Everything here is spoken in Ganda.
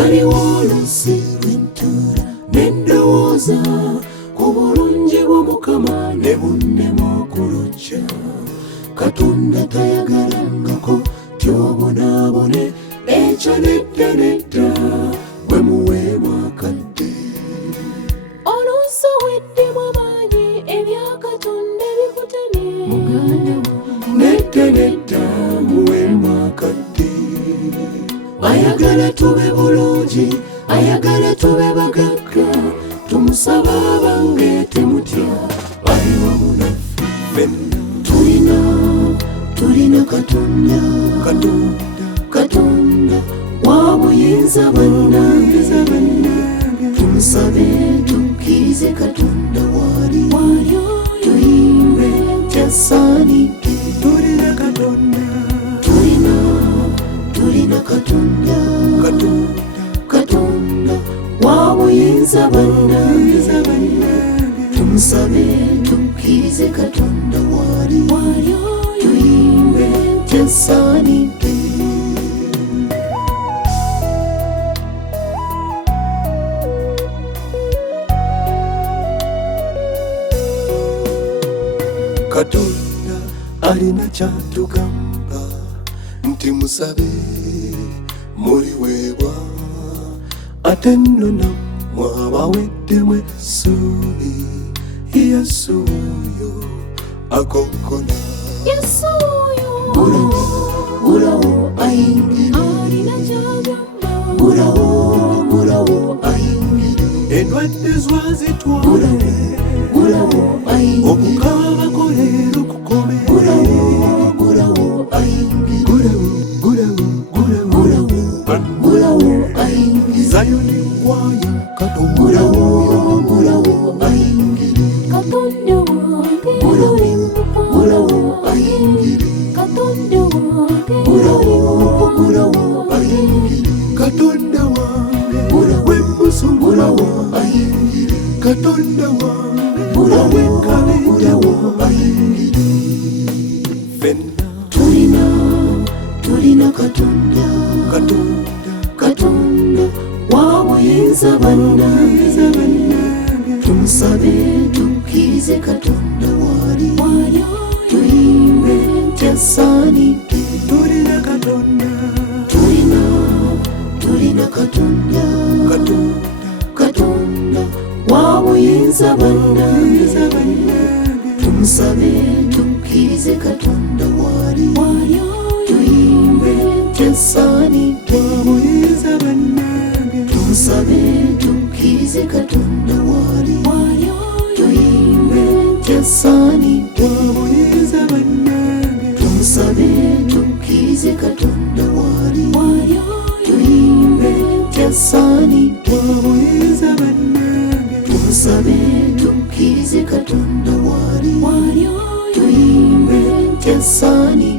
waliwo oluusi lwentuula n'endowooza ku bulungi bw'Omukama ne bunnema okulojja. Katonda tayagalangako tyobonaabone, ekyo nedda nedda bwe muweemu akadde. Oluusi oweddemu amaanyi ebya Katonda ebikutemye muganda wange. Nedda nedda muweemu akadde. Ayagala tube bulungi, ayagala tube bagagga, tumusaba abange temutya, ali wamu naffe ffenna. Tulina Katonda, Katonda wa buyinza bannange, tumusabe tukkirize Katonda wali, tuyimbe kyasaanidde. Tulina Katonda, tulina Katonda, Katonda wa buyinza bannange, tumusabe tukkirize Katonda wali, tuyimbe kyasaanidde. Katonda alina kyatugamba nti musabe muliweebwa, ate nno nammwe abaweddemu essuubi, Yesu oyo akonkona. Yesu oyo Gulawo ayingire, alina ky'agamba. Gulawo ayingire, endwadde zwazitwale, gulawo ayingire, okukaaba kolero kukome. Gulawo ayingire, gulawo ayingire, Zayoni nkwaya Katonda gulawo ayingire, Katonda wange oli mukwano. gulawo ayingire, Katonda wange oli mukwano. gulawo ayingire, Katonda wange wemmusumulawo, ayingire, Katonda wange gulawo awekkaletawo. ayingire. Ffenna Tulina Katonda, Katonda wa buyinza bannange, tumusabe tukkirize Katonda wali, tuyimbe kyasaanidde. tulina Katonda, Tulina Katonda, Katonda wa buyinza bannange, tumusabe tukkirize Katonda wali, tuyimbe kyasaanidde. buyinza bannange, Tumusabe tukkirize Katonda wali, tuyimbe kyasaanidde. buyinza bannange, Tumusabe tukkirize Katonda wali, tuyimbe kyasaanidde. buyinza bannange, Tumusabe tukkirize Katonda wali, tuyimbe kyasaanidde.